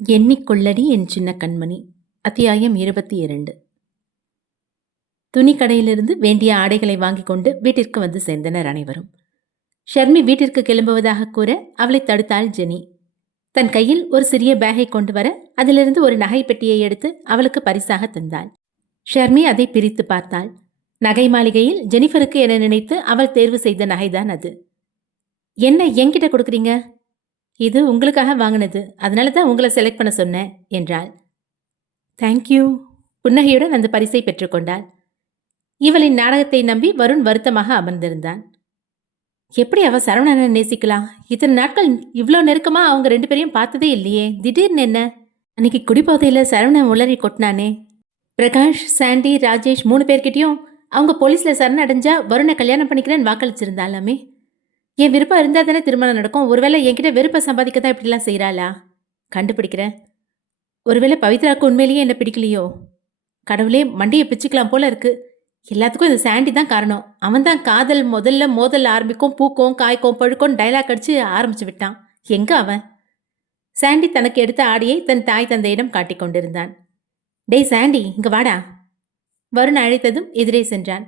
எண்ணிக்கொள்ளடி என் சின்ன கண்மணி. அத்தியாயம் 22. துணி கடையிலிருந்து வேண்டிய ஆடைகளை வாங்கிக் கொண்டு வீட்டிற்கு வந்து சேர்ந்தனர் அனைவரும். ஷர்மி வீட்டிற்கு கிளம்புவதாக கூற அவளை தடுத்தாள் ஜெனி. தன் கையில் ஒரு சிறிய பேகை கொண்டு வர அதிலிருந்து ஒரு நகை பெட்டியை எடுத்து அவளுக்கு பரிசாக தந்தாள். ஷர்மி அதை பிரித்து பார்த்தாள். நகை மாளிகையில் ஜெனிஃபருக்கு என நினைத்து அவள் தேர்வு செய்த நகைதான் அது. என்ன என்கிட்ட கொடுக்குறீங்க? இது உங்களுக்காக வாங்கினது, அதனால தான் உங்களை செலக்ட் பண்ண சொன்னேன் என்றாள். தேங்க்யூ. புன்னகையுடன் அந்த பரிசை பெற்றுக்கொண்டாள். இவளின் நாடகத்தை நம்பி வருண் வருத்தமாக அமர்ந்திருந்தான். எப்படி அவ சரவணனை நேசிக்கலாம்? இத்தனை நாட்கள் இவ்வளோ நெருக்கமா அவங்க 2 பேரையும் பார்த்ததே இல்லையே, திடீர்னு என்ன? அன்னைக்கு குடிபோதையில சரவணன் உளறி கொட்டினானே. பிரகாஷ், சாண்டி, ராஜேஷ் 3 பேர்கிட்டையும் அவங்க போலீஸ்ல சரணடைஞ்சா வருணை கல்யாணம் பண்ணிக்கிறேன்னு வாக்களிச்சிருந்தாலாமே. என் விருப்பம் இருந்தால் தானே திருமணம் நடக்கும். ஒருவேளை என்கிட்ட விருப்பம் சம்பாதிக்க தான் இப்படிலாம் செய்கிறாளா? கண்டுபிடிக்கிறேன். ஒருவேளை பவித்ராவுக்கு உண்மையிலேயே என்ன பிடிக்கலையோ? கடவுளே, மண்டியை பிச்சுக்கலாம் போல இருக்கு. எல்லாத்துக்கும் இந்த சாண்டி தான் காரணம். அவன் தான் காதல் முதல்ல மோதல் ஆரம்பிக்கும், பூக்கும் காய்க்கும் பழுக்கும் டைலாக் அடிச்சு ஆரம்பிச்சு விட்டான். எங்க அவன்? சாண்டி தனக்கு எடுத்த ஆடியை தன் தாய் தந்தையிடம் காட்டிக் கொண்டிருந்தான். டேய் சாண்டி, இங்க வாடா. வருண் அழைத்ததும் எதிரே சென்றான்.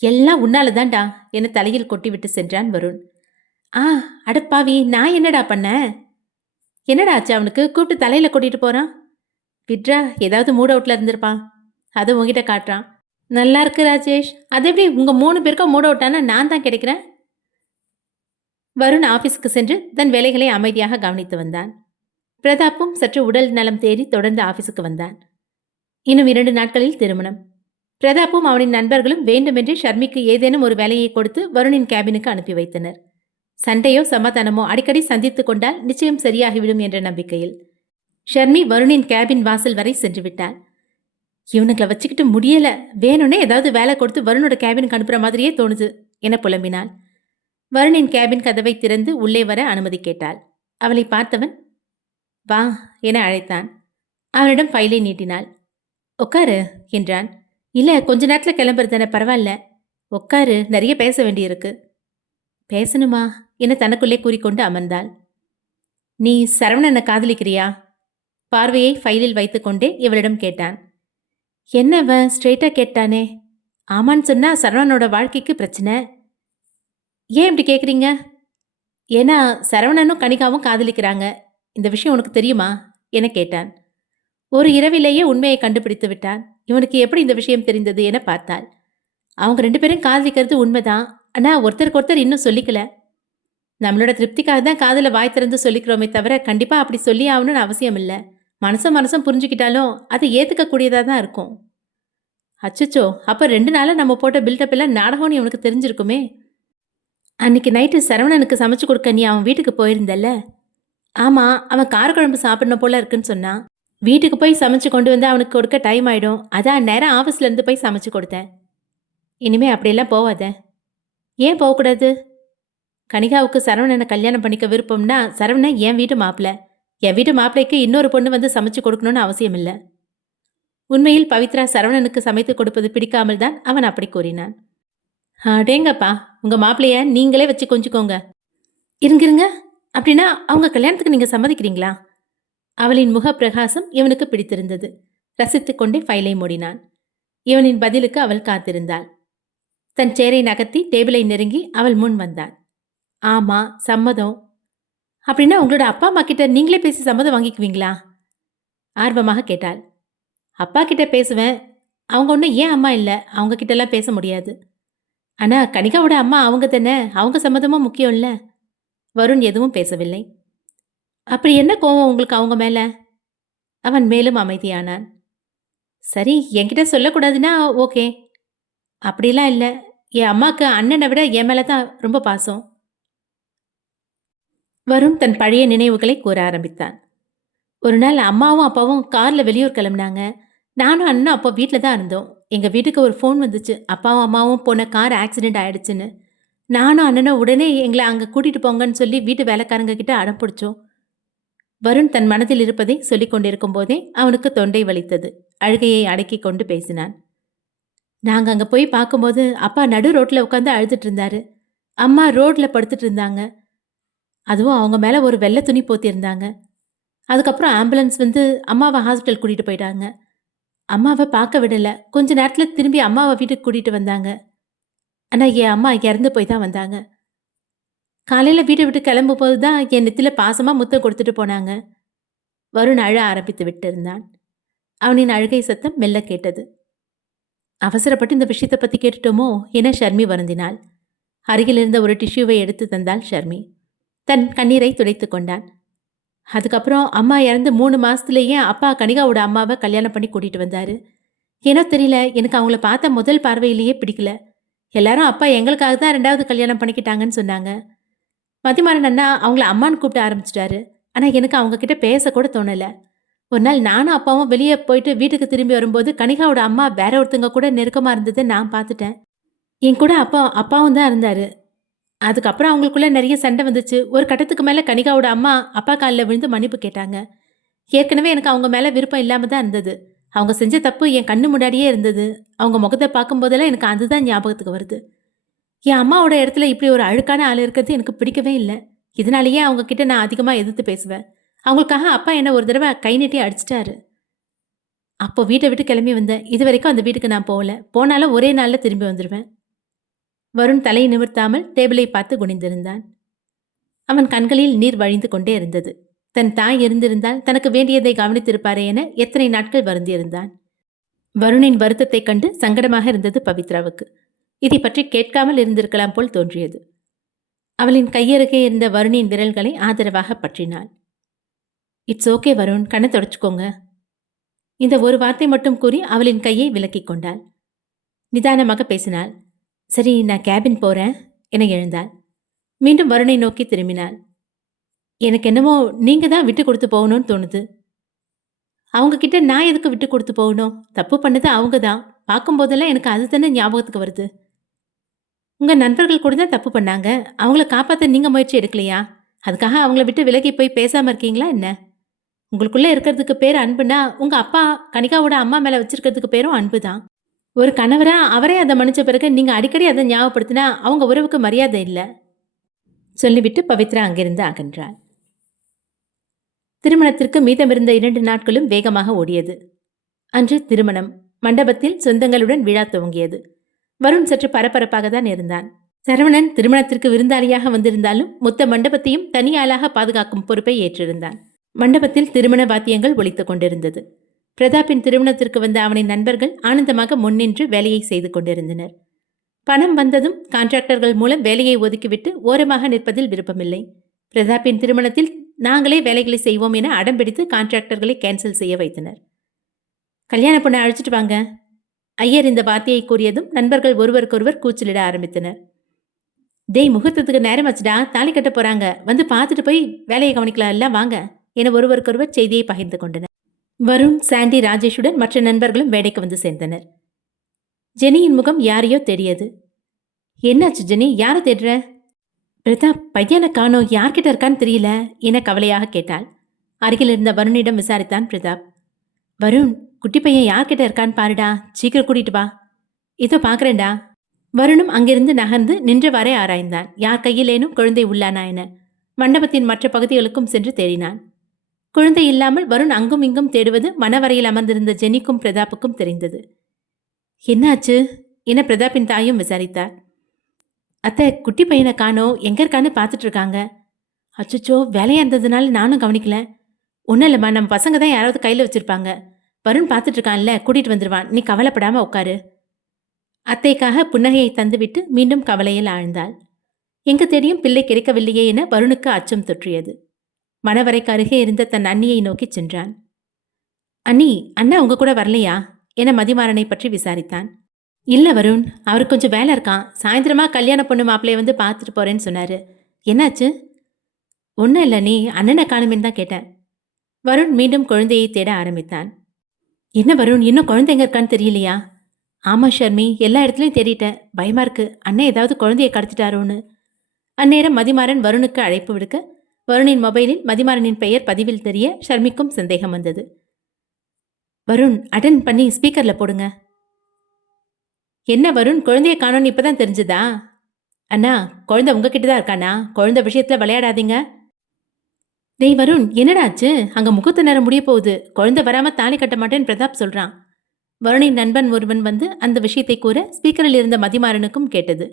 எல்லாம் உன்னால தான்டா என தலையில் கொட்டிவிட்டு சென்றான் வருண். அடப்பாவி, நான் என்னடா பண்ண? என்னடா ஆச்சு அவனுக்கு? கூப்பிட்டு தலையில கொட்டிட்டு போறான். விட்ரா, ஏதாவது மூட் அவுட்ல இருந்திருப்பான். அதை உங்ககிட்ட காட்டுறான். நல்லா இருக்கு ராஜேஷ். அது எப்படி உங்க 3 பேருக்கும் மூட் அவுட்டானா நான் தான் கிடைக்கிறேன்? வருண் ஆபீஸுக்கு சென்று தன் வேலைகளை அமைதியாக கவனித்து வந்தான். பிரதாப்பும் சற்று உடல் நலம் தேறி தொடர்ந்து ஆபீஸுக்கு வந்தான். இன்னும் 2 நாட்களில் திருமணம். பிரதாப்பும் அவனின் நண்பர்களும் வேண்டுமென்றே ஷர்மிக்கு ஏதேனும் ஒரு வேலையை கொடுத்து வருணின் கேபினுக்கு அனுப்பி வைத்தனர். சண்டையோ சமாதானமோ அடிக்கடி சந்தித்து கொண்டால் நிச்சயம் சரியாகிவிடும் என்ற நம்பிக்கையில் ஷர்மி வருணின் கேபின் வாசல் வரை சென்று விட்டாள். இவனுங்களை வச்சுக்கிட்டு முடியல, வேணும்னே ஏதாவது வேலை கொடுத்து வருணோட கேபினுக்கு அனுப்புற மாதிரியே தோணுது என புலம்பினாள். வருணின் கேபின் கதவை திறந்து உள்ளே வர அனுமதி கேட்டாள். அவளை பார்த்தவன் வா என அழைத்தான். அவனிடம் ஃபைலை நீட்டினாள். உட்காரு என்றான். இல்லை, கொஞ்ச நேரத்தில் கிளம்புறதானே, பரவாயில்ல. உட்காரு, நிறைய பேச வேண்டியிருக்கு. பேசணுமா என தனக்குள்ளே கூறிக்கொண்டு அமர்ந்தாள். நீ சரவணனை காதலிக்கிறியா? பார்வையை ஃபைலில் வைத்துக்கொண்டே இவளிடம் கேட்டான். என்னவன் ஸ்ட்ரெயிட்டா கேட்டானே. ஆமான்னு சொன்னா சரவணனோட வாழ்க்கைக்கு பிரச்சனை. ஏன் இப்படி கேட்குறீங்க? ஏன்னா சரவணனும் கனிகாவும் காதலிக்கிறாங்க. இந்த விஷயம் உனக்கு தெரியுமா என கேட்டான். ஒரு இரவிலேயே உண்மையை கண்டுபிடித்து விட்டான். இவனுக்கு எப்படி இந்த விஷயம் தெரிந்தது என பார்த்தாள். அவங்க 2 பேரும் காதலிக்கிறது உண்மைதான். ஆனால் ஒருத்தருக்கு ஒருத்தர் இன்னும் சொல்லிக்கல. நம்மளோட திருப்திக்காக தான் காதலை வாய் திறந்து சொல்லிக்கிறோமே தவிர கண்டிப்பாக அப்படி சொல்லி ஆகணும்னு அவசியம் இல்லை. மனசும் புரிஞ்சுக்கிட்டாலும் அதை ஏற்றுக்கக்கூடியதாக தான் இருக்கும். அச்சச்சோ, அப்போ 2 நாளாக நம்ம போட்ட பில்டப் எல்லாம் நாடகம்னு இவனுக்கு தெரிஞ்சிருக்குமே. அன்னைக்கு நைட்டு சரவணனுக்கு சமைச்சு கொடுக்க நீ அவன் வீட்டுக்கு போயிருந்தல்ல? ஆமாம், அவன் காரக்குழம்பு சாப்பிடணும் போல இருக்குன்னு சொன்னான். வீட்டுக்கு போய் சமைச்சு கொண்டு வந்து அவனுக்கு கொடுக்க டைம் ஆகிடும். அதான் நேரம் ஆஃபீஸ்லேருந்து போய் சமைச்சு கொடுத்தேன். இனிமே அப்படியெல்லாம் போவாத. ஏன் போகக்கூடாது? கனிகாவுக்கு சரவணனை கல்யாணம் பண்ணிக்க விருப்பம்னா சரவணன் என் வீட்டு மாப்பிள்ளை. என் வீட்டு மாப்பிள்ளைக்கு இன்னொரு பொண்ணு வந்து சமைச்சு கொடுக்கணும்னு அவசியம் இல்லை. உண்மையில் பவித்ரா சரவணனுக்கு சமைத்து கொடுப்பது பிடிக்காமல் தான் அவன் அப்படி கூறினான். அடேங்கப்பா, உங்கள் மாப்பிள்ளைய நீங்களே வச்சு கொஞ்சிக்கோங்க. இருங்கிருங்க, அப்படின்னா அவங்க கல்யாணத்துக்கு நீங்கள் சம்மதிக்கிறீங்களா? அவளின் முக பிரகாசம் இவனுக்கு பிடித்திருந்தது. ரசித்துக்கொண்டே ஃபைலை மூடினான். இவனின் பதிலுக்கு அவள் காத்திருந்தாள். தன் சேரை நகர்த்தி டேபிளை நெருங்கி அவள் முன் வந்தாள். ஆமா, சம்மதம். அப்படின்னா உங்களோட அப்பா அம்மா கிட்ட நீங்களே பேசி சம்மதம் வாங்கிக்குவீங்களா? ஆர்வமாக கேட்டாள். அப்பா கிட்ட பேசுவேன். அவங்க ஒன்றும் ஏன் அம்மா இல்லை, அவங்க கிட்டலாம் பேச முடியாது. ஆனால் கனிகாவோட அம்மா அவங்க தானே, அவங்க சம்மதமும் முக்கியம் இல்லை. வருண் எதுவும் பேசவில்லை. அப்படி என்ன கோவம் உங்களுக்கு அவங்க மேலே? அவன் மேலும் அமைதியானான். சரி, என்கிட்ட சொல்லக்கூடாதுன்னா ஓகே. அப்படிலாம் இல்லை. என் அம்மாவுக்கு அண்ணனை விட என் மேலே தான் ரொம்ப பாசம். வருண் தன் பழைய நினைவுகளை கூற ஆரம்பித்தான். ஒரு நாள் அம்மாவும் அப்பாவும் காரில் வெளியூர் கிளம்புனாங்க. நானும் அண்ணனும் அப்போ வீட்டில் தான் இருந்தோம். எங்கள் வீட்டுக்கு ஒரு ஃபோன் வந்துச்சு, அப்பாவும் அம்மாவும் போன கார் ஆக்சிடெண்ட் ஆயிடுச்சுன்னு. நானும் அண்ணனும் உடனே எங்களை அங்கே கூட்டிகிட்டு போங்கன்னு சொல்லி வீட்டு வேலைக்காரங்க கிட்ட அடம் பிடிச்சோம். வருண் தன் மனதில் இருப்பதை சொல்லிக் கொண்டிருக்கும் போதே அவனுக்கு தொண்டை வலித்தது. அழுகையை அடக்கி கொண்டு பேசினான். நாங்கள் அங்கே போய் பார்க்கும்போது அப்பா நடு ரோட்டில் உட்காந்து அழுதுட்டு இருந்தாரு. அம்மா ரோட்டில் படுத்துட்டு இருந்தாங்க. அதுவும் அவங்க மேலே ஒரு வெள்ளை துணி போத்திருந்தாங்க. அதுக்கப்புறம் ஆம்புலன்ஸ் வந்து அம்மாவை ஹாஸ்பிட்டல் கூட்டிட்டு போயிட்டாங்க. அம்மாவை பார்க்க விடல. கொஞ்ச நேரத்துல திரும்பி அம்மாவை வீட்டுக்கு கூட்டிட்டு வந்தாங்க. ஆனா என் அம்மா இறந்து போய் தான் வந்தாங்க. காலையில வீட்டை விட்டு கிளம்பும்போது தான் என் நெத்தில பாசமா முத்தம் கொடுத்துட்டு போனாங்க. வருண் அழ ஆரம்பித்து விட்டிருந்தான். அவனின் அழுகை சத்தம் மெல்ல கேட்டது. அவசரப்பட்டு இந்த விஷயத்தை பத்தி கேட்டுட்டோமோ என ஷர்மி வருந்தினாள். அருகில் இருந்த ஒரு டிஷ்யூவை எடுத்து தந்தாள் ஷர்மி. தன் கண்ணீரை துடைத்துக் கொண்டான். அதுக்கப்புறம் அம்மா இறந்து 3 மாசத்துலேயே அப்பா கனிகாவோட அம்மாவை கல்யாணம் பண்ணி கூட்டிட்டு வந்தாரு. ஏனோ தெரியல, எனக்கு அவங்கள பார்த்த முதல் பார்வையிலேயே பிடிக்கல. எல்லாரும் அப்பா எங்களுக்காக தான் 2வது கல்யாணம் பண்ணிக்கிட்டாங்கன்னு சொன்னாங்க. மதிமாறன் அண்ணா அவங்கள அம்மான்னு கூப்பிட ஆரம்பிச்சிட்டாரு. ஆனா எனக்கு அவங்க கிட்ட பேசக்கூட தோணல. ஒரு நாள் நானும் அப்பாவும் வெளியே போயிட்டு வீட்டுக்கு திரும்பி வரும்போது கனிகாவோட அம்மா வேற ஒருத்தங்க கூட நெருக்கமா இருந்ததை நான் பார்த்துட்டேன். என் கூட அப்பாவும் தான் இருந்தாரு. அதுக்கப்புறம் அவங்களுக்குள்ள நிறைய சண்டை வந்துச்சு. ஒரு கட்டத்துக்கு மேல கனிகாவோட அம்மா அப்பா காலில் விழுந்து மன்னிப்பு கேட்டாங்க. ஏற்கனவே எனக்கு அவங்க மேல விருப்பம் இல்லாம தான் இருந்தது. அவங்க செஞ்ச தப்பு என் கண்ணு முன்னாடியே இருந்தது. அவங்க முகத்தை பார்க்கும்போதெல்லாம் எனக்கு அதுதான் ஞாபகத்துக்கு வருது. என் அம்மாவோட இடத்துல இப்படி ஒரு அழுக்கான ஆள் இருக்கிறது எனக்கு பிடிக்கவே இல்லை. இதனாலேயே அவங்க கிட்ட நான் அதிகமா எதிர்த்து பேசுவேன். அவங்களுக்காக அப்பா என்ன ஒரு தடவை கை நீட்டி அடிச்சிட்டாரு. அப்போ வீட்டை விட்டு கிளம்பி வந்தேன். இது வரைக்கும் அந்த வீட்டுக்கு நான் போகல. போனாலும் ஒரே நாள்ல திரும்பி வந்துடுவேன். வருண் தலையை நிமிர்த்தாமல் டேபிளை பார்த்து குனிந்திருந்தான். அவன் கண்களில் நீர் வழிந்து கொண்டே இருந்தது. தன் தாய் இருந்திருந்தால் தனக்கு வேண்டியதை கவனித்திருப்பாரே என எத்தனை நாட்கள் வருந்தியிருந்தான். வருணின் வருத்தத்தைக் கண்டு சங்கடமாக இருந்தது பவித்ராவுக்கு. இதை பற்றி கேட்காமல் இருந்திருக்கலாம் போல் தோன்றியது. அவளின் கையருகே இருந்த வருணின் விரல்களை ஆதரவாக பற்றினாள். இட்ஸ் ஓகே வருண், கண்ணை தொடச்சுக்கோங்க. இந்த ஒரு வார்த்தை மட்டும் கூறி அவளின் கையை விலக்கிக் கொண்டாள். நிதானமாக பேசினாள். சரி, நான் கேபின் போறேன் என எழுந்தாள். மீண்டும் வருணை நோக்கி திரும்பினாள். எனக்கு என்னமோ நீங்க தான் விட்டு கொடுத்து போகணும்னு தோணுது. அவங்க கிட்ட நான் எதுக்கு விட்டு கொடுத்து போகணும்? தப்பு பண்ணது அவங்க தான். பார்க்கும்போதெல்லாம் எனக்கு அது தானே ஞாபகத்துக்கு வருது. உங்க நண்பர்கள் கூட தான் தப்பு பண்ணாங்க. அவங்கள காப்பாற்ற நீங்க முயற்சி எடுக்கலையா? அதுக்காக அவங்கள விட்டு விலகி போய் பேசாம இருக்கீங்களா என்ன? உங்களுக்குள்ள இருக்கிறதுக்கு பேர் அன்புனா உங்க அப்பா கனிகாவோட அம்மா மேல வச்சிருக்கிறதுக்கு பேரும் அன்பு தான். ஒரு கணவரா அவரே அதை மன்னிச்ச பிறகு நீங்க அடிக்கடி அதை ஞாபகப்படுத்தினா அவங்க உறவுக்கு மரியாதை இல்லை சொல்லிவிட்டு பவித்ரா அங்கிருந்து அகன்றாள். திருமணத்திற்கு மீதமிருந்த 2 நாட்களும் வேகமாக ஓடியது. அன்று திருமணம். மண்டபத்தில் சொந்தங்களுடன் விழா துவங்கியது. வருண் சற்று பரபரப்பாக தான் இருந்தான். சரவணன் திருமணத்திற்கு விருந்தாளியாக வந்திருந்தாலும் மொத்த மண்டபத்தையும் தனியாளாக பாதுகாக்கும் பொறுப்பை ஏற்றிருந்தான். மண்டபத்தில் திருமண வாத்தியங்கள் ஒலித்துக் கொண்டிருந்தது. பிரதாப்பின் திருமணத்திற்கு வந்த அவனின் நண்பர்கள் ஆனந்தமாக முன்னின்று வேலையை செய்து கொண்டிருந்தனர். பணம் வந்ததும் கான்ட்ராக்டர்கள் மூலம் வேலையை ஒதுக்கிவிட்டு ஓரமாக நிற்பதில் விருப்பமில்லை. பிரதாப்பின் திருமணத்தில் நாங்களே வேலைகளை செய்வோம் என அடம்பிடித்து கான்ட்ராக்டர்களை கேன்சல் செய்ய வைத்தனர். கல்யாண பொண்ணை அழைச்சிட்டு வாங்க. ஐயர் இந்த வார்த்தையை கூறியதும் நண்பர்கள் ஒருவருக்கொருவர் கூச்சலிட ஆரம்பித்தனர். டேய், முகூர்த்தத்துக்கு நேரம் வச்சுடா, தாலி கட்ட போறாங்க, வந்து பார்த்துட்டு போய் வேலையை கவனிக்கலாம் எல்லாம் வாங்க என ஒருவருக்கொருவர் செய்தியை பகிர்ந்து கொண்டனர். வருண், சாண்டி, ராஜேஷுடன் மற்ற நண்பர்களும் வேலைக்கு வந்து சேர்ந்தனர். ஜெனியின் முகம் யாரையோ தேடியது. என்னாச்சு ஜெனி, யாரை தேடுற? பிரதாப் பையனை காணோம், யார்கிட்ட இருக்கான்னு தெரியல என கவலையாக கேட்டாள். அருகில் இருந்த வருணிடம் விசாரித்தான் பிரதாப். வருண், குட்டி பையன் யார்கிட்ட இருக்கான்னு பாருடா, சீக்கிரம் கூட்டிட்டு வா. இதோ பார்க்குறேன்டா. வருணும் அங்கிருந்து நகர்ந்து நின்றவாறே ஆராய்ந்தான். யார் கையிலேனும் குழந்தை உள்ளானா என. மண்டபத்தின் மற்ற பகுதிகளுக்கும் சென்று தேடினான். குழந்தை இல்லாமல் வருண் அங்கும் இங்கும் தேடுவது மனவரையில் அமர்ந்திருந்த ஜெனிக்கும் பிரதாப்புக்கும் தெரிந்தது. என்னாச்சு என பிரதாப்பின் தாயும் விசாரித்தார். அத்தை, குட்டி பையனை காணோம், எங்க இருக்கான்னு பார்த்துட்டு இருக்காங்க. அச்சோ, வேலையா இருந்ததுனால நானும் கவனிக்கல. ஒன்றும் இல்லைம்மா, நம்ம பசங்க தான் யாராவது கையில் வச்சிருப்பாங்க. வருண் பார்த்துட்டு இருக்கான்ல, கூட்டிட்டு வந்துடுவான், நீ கவலைப்படாம உட்காரு. அத்தைக்காக புன்னகையை தந்துவிட்டு மீண்டும் கவலையில் ஆழ்ந்தாள். எங்க தேடியும் பிள்ளை கிடைக்கவில்லையே என வருணுக்கு அச்சம் தொற்றியது. மணவரைக்கு அருகே இருந்த தன் அண்ணியை நோக்கி சென்றான். அண்ணி, அண்ணா உங்க கூட வரலையா என மதிமாறனை பற்றி விசாரித்தான். இல்ல வருண், அவருக்கு கொஞ்சம் வேலை இருக்கான். சாயந்தரமா கல்யாண பொண்ணு மாப்பிள்ளைய வந்து பார்த்துட்டு போறேன்னு சொன்னாரு. என்னாச்சு? ஒன்றும் இல்லை, நீ அண்ணனை காணுமேன்னு தான் கேட்டேன். வருண் மீண்டும் குழந்தையை தேட ஆரம்பித்தான். என்ன வருண், இன்னும் குழந்தை எங்க இருக்கான்னு தெரியலையா? ஆமா ஷர்மி, எல்லா இடத்துலையும் தேடிட்டேன். பயமா இருக்கு, அண்ணன் ஏதாவது குழந்தையை கடத்திட்டாரோன்னு. அந்நேரம் மதிமாறன் வருணுக்கு அழைப்பு விடுக்க வருணின் மொபைலில் மதிமாறனின் பெயர் பதிவில் தெரிய ஷர்மிக்கும் சந்தேகம் வந்தது. வருண், அட்டன் பண்ணி ஸ்பீக்கர்ல போடுங்க. என்ன வருண், குழந்தைய காணோன்னு இப்பதான் தெரிஞ்சுதா? அண்ணா, குழந்தை உங்ககிட்ட தான் இருக்காண்ணா, குழந்தை விஷயத்துல விளையாடாதீங்க. டேய் வருண், என்னடா ஆச்சு? அங்க முகூர்த்த நேரம் முடிய போகுது. குழந்தை வராம தாலி கட்ட மாட்டேன்னு பிரதாப் சொல்றான். வருணின் நண்பன் ஒருவன் வந்து அந்த விஷயத்தை கூற ஸ்பீக்கரில் இருந்த மதிமாறனுக்கும் கேட்டது.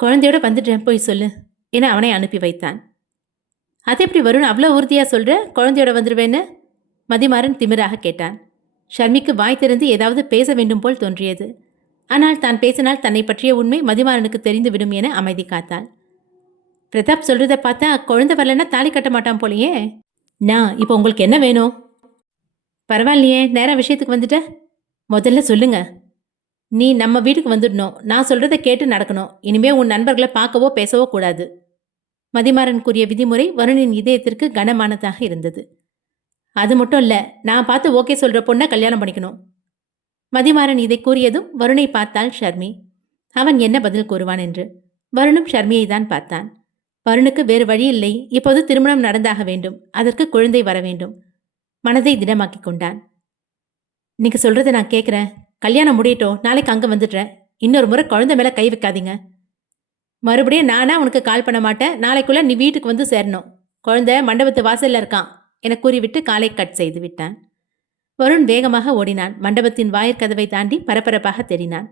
குழந்தையோட வந்துட்டேன், போய் சொல்லு என அவனை அனுப்பி வைத்தான். அது எப்படி வருண் அவ்வளோ உறுதியா சொல்ற? குழந்தையோட வந்துருவேன்னு மதிமாறன் திமிராக கேட்டான். ஷர்மிக்கு வாய் திறந்து ஏதாவது பேச வேண்டும் போல் தோன்றியது. ஆனால் தான் பேசினால் தன்னை பற்றிய உண்மை மதிமாறனுக்கு தெரிந்துவிடும் என அமைதி காத்தாள். பிரதாப் சொல்றத பார்த்தா குழந்தை வரலன்னா தாலி கட்ட மாட்டான் போலயே. நான் இப்போ உங்களுக்கு என்ன வேணும்? பரவாயில்லையே, நேரா விஷயத்துக்கு வந்துட்ட. முதல்ல சொல்லுங்க. நீ நம்ம வீட்டுக்கு வந்துடணும். நான் சொல்றதை கேட்டு நடக்கணும். இனிமே உன் நண்பர்களை பார்க்கவோ பேசவோ கூடாது. மதிமாறன் கூறிய விதிமுறை வருணின் இதயத்திற்கு கனமானதாக இருந்தது. அது மட்டும் இல்ல, நான் பார்த்து ஓகே சொல்ற பொண்ணை கல்யாணம் பண்ணிக்கணும். மதிமாறன் இதை கூறியதும் வருணை பார்த்தாள் ஷர்மி. அவன் என்ன பதில் கூறுவான் என்று. வருணும் ஷர்மியை தான் பார்த்தான். வருணுக்கு வேறு வழி இல்லை. இப்போது திருமணம் நடந்தாக வேண்டும். அதற்கு குழந்தை வர வேண்டும். மனதை திடமாக்கிக் கொண்டான். நீங்க சொல்றதை நான் கேட்குறேன். கல்யாணம் முடியட்டும், நாளைக்கு அங்கே வந்துடுறேன். இன்னொரு முறை குழந்தை மேலே கை வைக்காதீங்க. மறுபடியும் நானா உனக்கு கால் பண்ண மாட்டேன். நாளைக்குள்ள நீ வீட்டுக்கு வந்து சேரணும். குழந்தை மண்டபத்து வாசல்ல இருக்கான் என கூறிவிட்டு காலை கட் செய்து விட்டான். வருண் வேகமாக ஓடினான். மண்டபத்தின் வாயிற்கதவை தாண்டி பரபரப்பாக தேடினான்.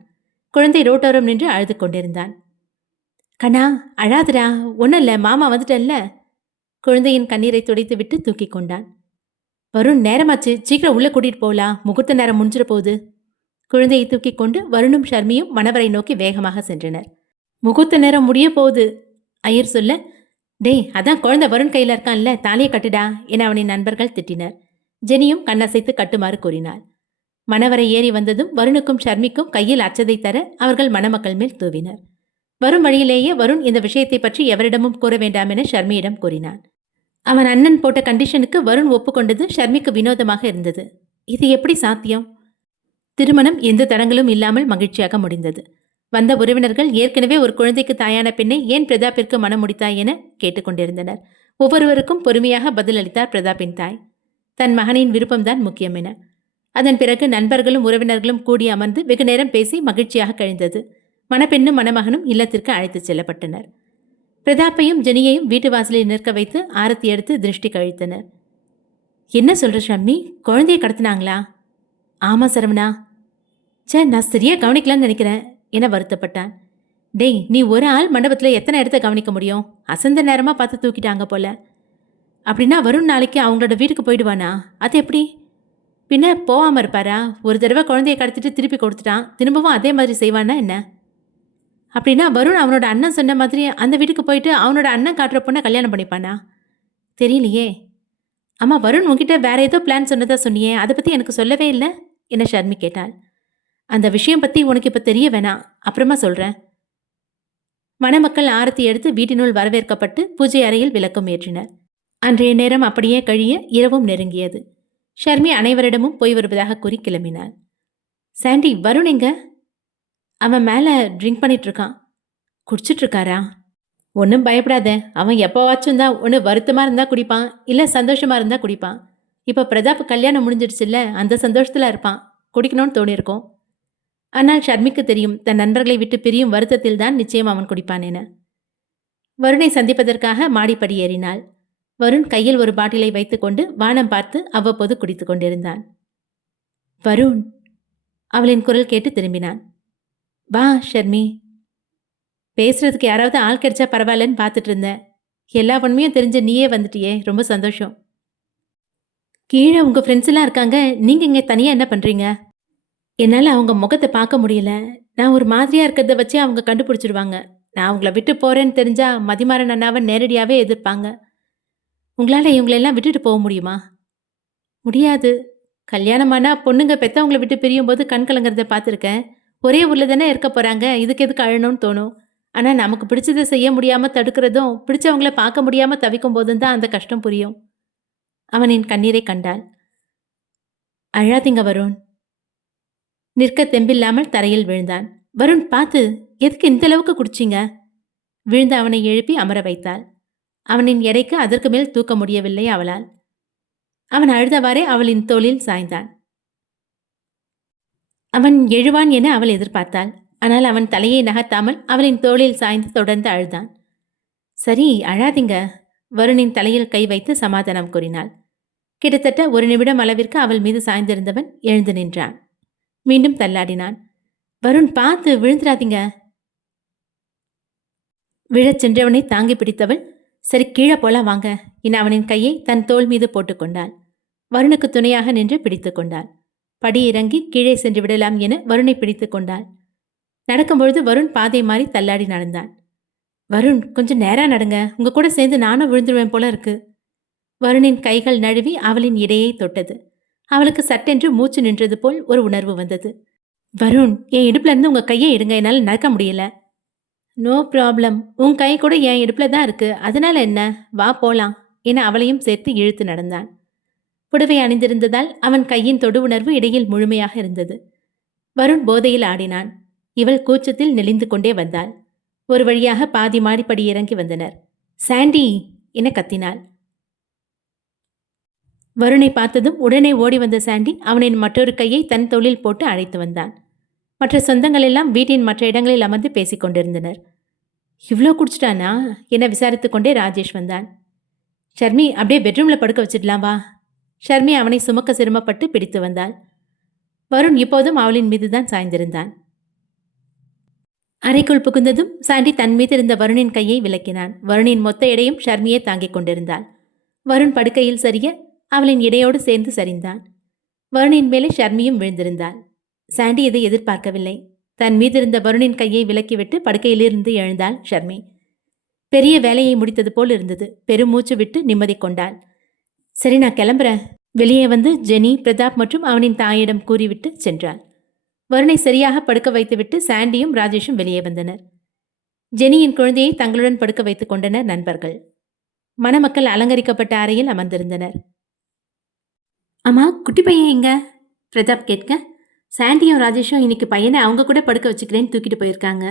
குழந்தை ரோட்டோரம் நின்று அழுது கொண்டிருந்தான். கண்ணா, அழாதுடா, ஒன்றும் இல்லை, மாமா வந்துட்டல்ல. குழந்தையின் கண்ணீரை துடைத்து விட்டு தூக்கி கொண்டான். வருண், நேரமாச்சு, சீக்கிரம் உள்ள கூட்டிட்டு போகலாம். முகூர்த்த நேரம் முடிஞ்சிட போகுது. குழந்தையை தூக்கி கொண்டு வருணும் ஷர்மியும் மணவரை நோக்கி வேகமாக சென்றனர். முகூர்த்த நேரம் முடிய போகுது ஐயர் சொல்ல, டேய் அதான் குழந்தை வருண் கையில் இருக்கான்ல, தாலியை கட்டுடா என அவனின் நண்பர்கள் திட்டினர். ஜெனியும் கண்ணசைத்து கட்டுமாறு கூறினாள். மணவரை ஏறி வந்ததும் வருணுக்கும் ஷர்மிக்கும் கையில் அச்சதை தர அவர்கள் மணமக்கள் மேல் தூவினர். வரும் வழியிலேயே வருண் இந்த விஷயத்தை பற்றி எவரிடமும் கூற வேண்டாம் என ஷர்மியிடம் கூறினான். அவன் அண்ணன் போட்ட கண்டிஷனுக்கு வருண் ஒப்புக்கொண்டது ஷர்மிக்கு வினோதமாக இருந்தது. இது எப்படி சாத்தியம்? திருமணம் எந்த தடங்களும் இல்லாமல் மகிழ்ச்சியாக முடிந்தது. வந்த உறவினர்கள் ஏற்கனவே ஒரு குழந்தைக்கு தாயான பெண்ணை ஏன் பிரதாப்பிற்கு மனம் முடித்தாய் என கேட்டுக்கொண்டிருந்தனர். ஒவ்வொருவருக்கும் பொறுமையாக பதிலளித்தார் பிரதாப்பின் தாய். தன் மகனின் விருப்பம்தான் முக்கியம் என. அதன் பிறகு நண்பர்களும் உறவினர்களும் கூடி அமர்ந்து வெகு நேரம் பேசி மகிழ்ச்சியாக கழிந்தது. மணப்பெண்ணும் மணமகனும் இல்லத்திற்கு அழைத்துச் செல்லப்பட்டனர். பிரதாப்பையும் ஜெனியையும் வீட்டு வாசலில் நிற்க வைத்து ஆரத்தி எடுத்து திருஷ்டி கழித்தனர். என்ன சொல்ற ஷம்மி, குழந்தையை கடத்தினாங்களா? ஆமா சரவணா. நான் சரியா கவனிக்கலான்னு நினைக்கிறேன் என வருத்தப்பட்டான். டேய், நீ ஒரு ஆள் மண்டபத்தில் எத்தனை இடத்த கவனிக்க முடியும்? அசந்த நேரமாக பார்த்து தூக்கிட்டாங்க போல. அப்படின்னா வருண் நாளைக்கு அவங்களோட வீட்டுக்கு போயிடுவானா? அது எப்படி? பின்ன போகாமல் இருப்பாரா? ஒரு தடவை குழந்தைய கடத்திட்டு திருப்பி கொடுத்துட்டான், திரும்பவும் அதே மாதிரி செய்வானா என்ன? அப்படின்னா வருண் அவனோட அண்ணன் சொன்ன மாதிரி அந்த வீட்டுக்கு போயிட்டு அவனோட அண்ணன் காட்டுற பொண்ணை கல்யாணம் பண்ணிப்பானா? தெரியலையே. அம்மா, வருண் உங்ககிட்ட வேற ஏதோ பிளான் சொன்னதா சொன்னியே, அதை பற்றி எனக்கு சொல்லவே இல்லை என ஷர்மி கேட்டாள். அந்த விஷயம் பற்றி உனக்கு இப்போ தெரிய வேணாம், அப்புறமா சொல்கிறேன். மணமக்கள் ஆரத்தி எடுத்து வீட்டினுள் வரவேற்கப்பட்டு பூஜை அறையில் விளக்கம் ஏற்றினர். அன்றைய நேரம் அப்படியே கழிய இரவும் நெருங்கியது. ஷர்மி அனைவரிடமும் போய் வருவதாக கூறி கிளம்பினாள். சாண்டி, வருண் எங்க? அவன் மேலே ட்ரிங்க் பண்ணிட்டு இருக்கான். குடிச்சிட்டு இருக்காரா? ஒன்றும் பயப்படாத, அவன் எப்போவாச்சும் தான் ஒன்று வருத்தமாக இருந்தால் குடிப்பான், இல்லை சந்தோஷமாக இருந்தால் குடிப்பான். இப்போ பிரதாப் கல்யாணம் முடிஞ்சிடுச்சுல்ல, அந்த சந்தோஷத்தில் இருப்பான், குடிக்கணும்னு தோணியிருக்கோம். ஆனால் ஷர்மிக்கு தெரியும், தன் நண்பர்களை விட்டு பிரியும் வருத்தத்தில் தான் நிச்சயம் அவன் குடிப்பான் என. வருணை சந்திப்பதற்காக மாடிப்படி ஏறினாள். வருண் கையில் ஒரு பாட்டிலை வைத்துக்கொண்டு வானம் பார்த்து அவ்வப்போது குடித்து கொண்டிருந்தான். வருண், அவளின் குரல் கேட்டு திரும்பினான். வா ஷர்மி. பேசுறதுக்கு யாராவது ஆள் கிடைச்சா பரவாயில்லன்னு பார்த்துட்டு இருந்தேன். எல்லா உண்மையும் தெரிஞ்ச நீயே வந்துட்டியே, ரொம்ப சந்தோஷம். கீழே உங்கள் ஃப்ரெண்ட்ஸ் எல்லாம் இருக்காங்க, நீங்கள் இங்கே தனியாக என்ன பண்ணுறீங்க? என்னால் அவங்க முகத்தை பார்க்க முடியல. நான் ஒரு மாதிரியாக இருக்கிறத வச்சு அவங்க கண்டுபிடிச்சிடுவாங்க. நான் அவங்கள விட்டு போகிறேன்னு தெரிஞ்சால் மதிமாறன் அண்ணாவை நேரடியாகவே எதிர்ப்பாங்க. உங்களால் இவங்களெல்லாம் விட்டுட்டு போக முடியுமா? முடியாது. கல்யாணமானா பொண்ணுங்க பெற்றவங்களை விட்டு பிரியும் போது கண் கலங்கிறத பார்த்துருக்கேன். ஒரே ஊரில் தானே இருக்க போகிறாங்க, இதுக்கு எதுக்கு அழணும்னு தோணும். ஆனால் நமக்கு பிடிச்சதை செய்ய முடியாமல் தடுக்கிறதும், பிடிச்சவங்கள பார்க்க முடியாமல் தவிக்கும் போதும் தான் அந்த கஷ்டம் புரியும். அவனின் கண்ணீரை கண்டாள். அழாதீங்க வருண். நிற்க தெம்பில்லாமல் தரையில் விழுந்தான். வருண், பார்த்து, எதுக்கு இந்த அளவுக்கு குடிச்சிங்க? விழுந்து அவனை எழுப்பி அமர வைத்தாள். அவனின் எடைக்கு அதற்கு மேல் தூக்க முடியவில்லை அவளால். அவன் அழுதவாறே அவளின் தோளில் சாய்ந்தான். அவன் எழுவான் என அவள் எதிர்பார்த்தாள். ஆனால் அவன் தலையை நகர்த்தாமல் அவளின் தோளில் சாய்ந்து தொடர்ந்து அழுதான். சரி, அழாதீங்க. வருணின் தலையில் கை வைத்து சமாதானம் கூறினாள். கிட்டத்தட்ட 1 நிமிடம் அளவிற்கு அவள் மீது சாய்ந்திருந்தவன் எழுந்து நின்றான். மீண்டும் தள்ளாடினான். வருண், பார்த்து விழுந்துராதீங்க. விழச் சென்றவனை தாங்கி பிடித்தவள், சரி கீழே போலாம் வாங்க என அவனின் கையை தன் தோள் மீது போட்டுக்கொண்டாள். வருணுக்கு துணையாக நின்று பிடித்து கொண்டாள். படி இறங்கி கீழே சென்று விடலாம் என வருணை பிடித்து கொண்டாள். நடக்கும்பொழுது வருண் பாதை மாறி தள்ளாடி நடந்தான். வருண், கொஞ்சம் நேரா நடங்க, உங்க கூட சேர்ந்து நானும் விழுந்துருவேன் போல இருக்கு. வருணின் கைகள் நழுவி அவளின் இடையை தொட்டது. அவளுக்கு சட்டென்று மூச்சு நின்றது போல் ஒரு உணர்வு வந்தது. வருண், என் இடுப்புல இருந்து உங்க கையை எடுங்க, என்னால் நடக்க முடியல. நோ ப்ராப்ளம், உன் கை கூட என் இடுப்புல தான் இருக்கு, அதனால என்ன, வா போலாம் என அவளையும் சேர்த்து இழுத்து நடந்தான். புடவை அணிந்திருந்ததால் அவன் கையின் தொடு உணர்வு இடையில் முழுமையாக இருந்தது. வருண் போதையில் ஆடினான். இவள் கூச்சத்தில் நெளிந்து கொண்டே வந்தாள். ஒரு வழியாக பாதி மாடிப்படி இறங்கி வந்தனர். சாண்டி என கத்தினாள். வருணை பார்த்ததும் உடனே ஓடி வந்த சாண்டி அவனின் மற்றொரு கையை தன் தோளில் போட்டு அழைத்து வந்தான். மற்ற சொந்தங்கள் எல்லாம் வீட்டின் மற்ற இடங்களில் அமர்ந்து பேசிக் கொண்டிருந்தனர். இவ்வளோ குடிச்சிட்டானா என விசாரித்து கொண்டே ராஜேஷ் வந்தான். ஷர்மி, அப்படியே பெட்ரூம்ல படுக்க வச்சிடலாம் வா. ஷர்மி அவனை சுமக்க சிரமப்பட்டு பிடித்து வந்தாள். வருண் இப்போதும் அவளின் மீதுதான் சாய்ந்திருந்தான். அறைக்குள் புகுந்ததும் சாண்டி தன் மீது இருந்த வருணின் கையை விலக்கினான். வருணின் மொத்த எடையும் ஷர்மியை தாங்கிக் கொண்டிருந்தாள். வருண் படுக்கையில் சரிய அவளின் இடையோடு சேர்ந்து சரிந்தான். வருணின் மேலே ஷர்மியும் விழுந்திருந்தாள். சாண்டி இதை எதிர்பார்க்கவில்லை. தன் மீது இருந்த வருணின் கையை விலக்கிவிட்டு படுக்கையிலிருந்து எழுந்தாள் ஷர்மி. பெரிய வேலையை முடித்தது போல் இருந்தது. பெருமூச்சு விட்டு நிம்மதி கொண்டாள். சரி, நான் கிளம்புறேன். வெளியே வந்து ஜெனி, பிரதாப் மற்றும் அவனின் தாயிடம் கூறிவிட்டு சென்றாள். வருணை சரியாக படுக்க வைத்துவிட்டு சாண்டியும் ராஜேஷும் வெளியே வந்தனர். ஜெனியின் குழந்தையை தங்களுடன் படுக்க வைத்துக் கொண்டனர் நண்பர்கள். மணமக்கள் அலங்கரிக்கப்பட்ட அறையில் அமர்ந்திருந்தனர். அம்மா, குட்டி பையன் எங்க? பிரதாப் கேட்க, சாண்டியும் ராஜேஷும் இன்னைக்கு பையனை அவங்க கூட படுக்க வச்சுக்கிறேன்னு தூக்கிட்டு போயிருக்காங்க.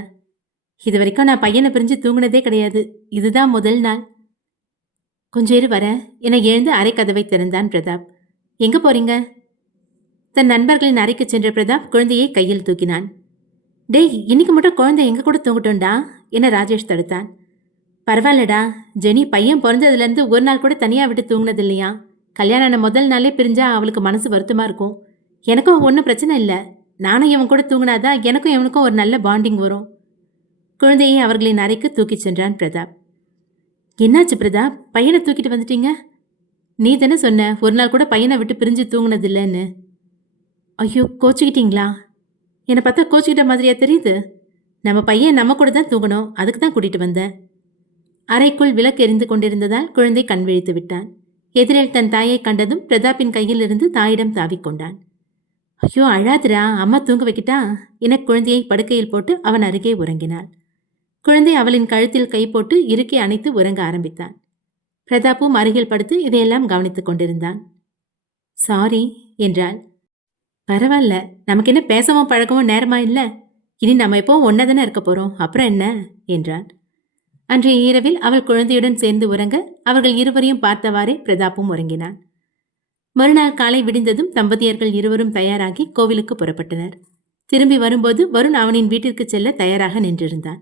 இது வரைக்கும் நான் பையனை பிரிஞ்சு தூங்குனதே கிடையாது. இதுதான் முதல் நாள். கொஞ்சம் இரு வர என எழுந்து அறை கதவை திறந்தான் பிரதாப். எங்க போறீங்க? தன் நண்பர்களின் அறைக்கு சென்ற பிரதாப் குழந்தையை கையில் தூக்கினான். டேய், இன்னைக்கு மட்டும் குழந்தை எங்க கூட தூங்கட்டோண்டா என ராஜேஷ் தடுத்தான். பரவாயில்லடா, ஜெனி பையன் பிறந்ததுலேருந்து ஒரு நாள் கூட தனியாக விட்டு தூங்கினது இல்லையா. கல்யாணம் ஆன முதல் நாளே பிரிஞ்சா அவளுக்கு மனசு வருத்தமாக இருக்கும். எனக்கும் ஒன்றும் பிரச்சனை இல்லை. நானும் இவன் கூட தூங்கினாதான் எனக்கும் இவனுக்கும் ஒரு நல்ல பாண்டிங் வரும். குழந்தையை அவர்களின் அறைக்கு தூக்கிச் சென்றான் பிரதாப். என்னாச்சு பிரதாப், பையனை தூக்கிட்டு வந்துட்டீங்க? நீ தானே சொன்ன ஒரு நாள் கூட பையனை விட்டு பிரிஞ்சு தூங்கினதில்லைன்னு. ஐயோ, கோச்சிக்கிட்டீங்களா? என்னை பார்த்தா கோச்சிக்கிட்ட மாதிரியா தெரியுது. நம்ம பையன் நம்ம கூட தான் தூங்கணும், அதுக்கு தான் கூட்டிகிட்டு வந்தேன். அறைக்குள் விளக்கு எரிந்து கொண்டிருந்ததால் குழந்தை கண் விழித்து விட்டான். எதிரில் தன் தாயை கண்டதும் பிரதாப்பின் கையில் இருந்து தாயிடம் தாவிக்கொண்டான். ஐயோ, அழாதுரா, அம்மா தூங்க வைக்கிட்டா என குழந்தையை படுக்கையில் போட்டு அவன் அருகே உறங்கினாள். குழந்தை அவளின் கழுத்தில் கை போட்டு இறுக்கி அணைத்து உறங்க ஆரம்பித்தான். பிரதாப்பும் அருகில் படுத்து இதையெல்லாம் கவனித்துக் கொண்டிருந்தான். சாரி என்றாள். பரவாயில்ல, நமக்கு என்ன பேசவும் பழகவும் நேரமா இல்லை. இனி நம்ம இப்போ ஒன்னதானே இருக்க போறோம், அப்புறம் என்ன என்றான். அன்றைய இரவில் அவள் குழந்தையுடன் சேர்ந்து உறங்க அவர்கள் இருவரையும் பார்த்தவாறே பிரதாப்பும் உறங்கினான். மறுநாள் காலை விடிந்ததும் தம்பதியர்கள் இருவரும் தயாராகி கோவிலுக்கு புறப்பட்டனர். திரும்பி வரும்போது வருண் அவனின் வீட்டிற்கு செல்ல தயாராக நின்றிருந்தான்.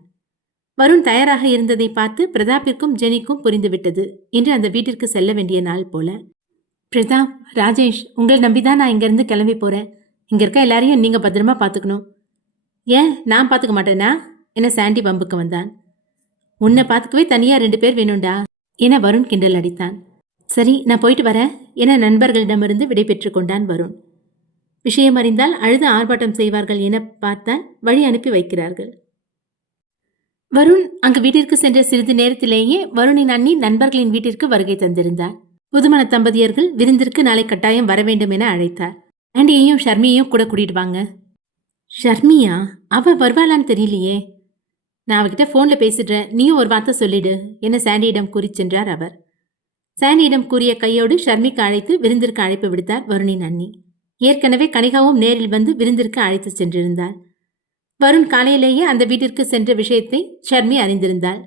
வருண் தயாராக இருந்ததை பார்த்து பிரதாப்பிற்கும் ஜெனிக்கும் புரிந்துவிட்டது. இன்று அந்த வீட்டிற்கு செல்ல வேண்டிய நாள் போல. பிரதாப், ராஜேஷ், உங்களை நம்பிதான் நான் இங்கிருந்து கிளம்பி போறேன். இங்க இருக்க எல்லாரையும் நீங்க பத்திரமா பார்த்துக்கணும். ஏன், நான் பார்த்துக்க மாட்டேனா என சாண்டி வம்புக்கு வந்தான். உன்னை பார்த்துக்கவே தனியா 2 பேர் வேணும்டா என வருண் கிண்டல் அடித்தான். சரி, நான் போயிட்டு வரேன் என நண்பர்களிடமிருந்து விடை பெற்று கொண்டான் வருண். விஷயம் அறிந்தால் அழுது ஆர்ப்பாட்டம் செய்வார்கள் என பார்த்தால் வழி அனுப்பி வைக்கிறார்கள். வருண் அங்கு வீட்டிற்கு சென்ற சிறிது நேரத்திலேயே வருணின் அண்ணி நண்பர்களின் வீட்டிற்கு வருகை தந்திருந்தார். புதுமண தம்பதியர்கள் விருந்திற்கு நாளை கட்டாயம் வர வேண்டும் என அழைத்தார். ஆண்டியையும் ஷர்மியையும் கூட கூட்டிட்டு வாங்க. ஷர்மியா? அவ வருவாளான்னு தெரியலையே. நான் அவகிட்ட போன்ல பேசிடுறேன், நீயும் ஒரு வார்த்தை சொல்லிடு என சாண்டியிடம் கூறி சென்றார் அவர். சாண்டியிடம் கூறிய கையோடு ஷர்மிக்கு அழைத்து விருந்திற்கு அழைப்பு விடுத்தார் வருணின் அண்ணி. ஏற்கனவே கனிகாவும் நேரில் வந்து விருந்திற்கு அழைத்து சென்றிருந்தார். வருண் காலையிலேயே அந்த வீட்டிற்கு சென்ற விஷயத்தை ஷர்மி அறிந்திருந்தாள்.